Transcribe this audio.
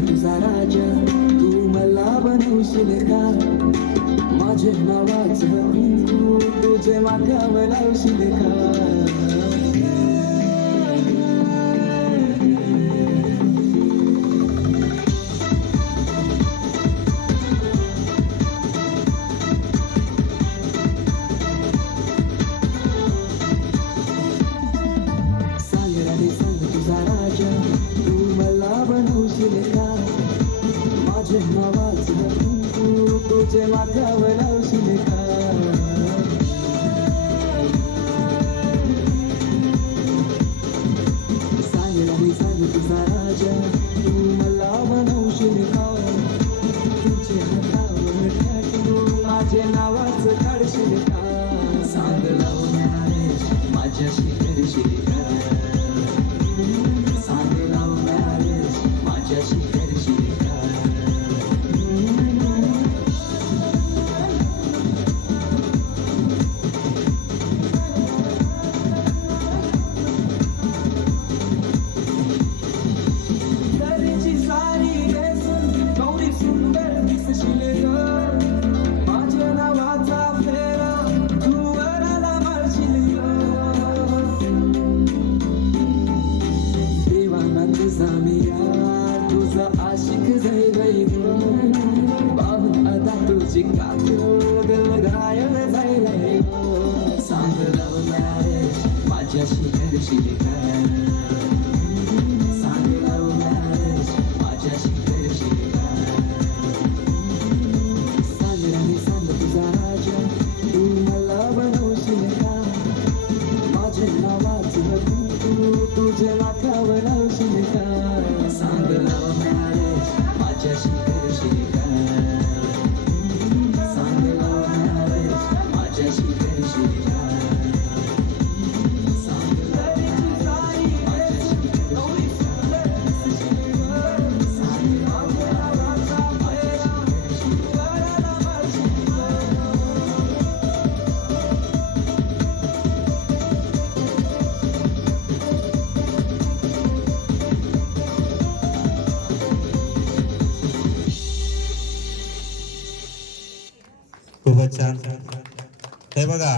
तुझा राजा तू मला बनवशील का माझे नावाचं तुझे माथ्यावर लावशील का तुझे माथ्यावर लावशील का सांग राणी सांग तुझा राजा तू मला बनवशील का तुझे हातावर टॅटू माझे नावाचं काढशील का? सांग माझ्याशी करशील तुझा मिया तुझा आशिक जय गई बाहू अदा तुझी काकू दिल घायल जायलंय सांग लव मॅरेज माझ्याशी करशील खूपच छान. हे बघा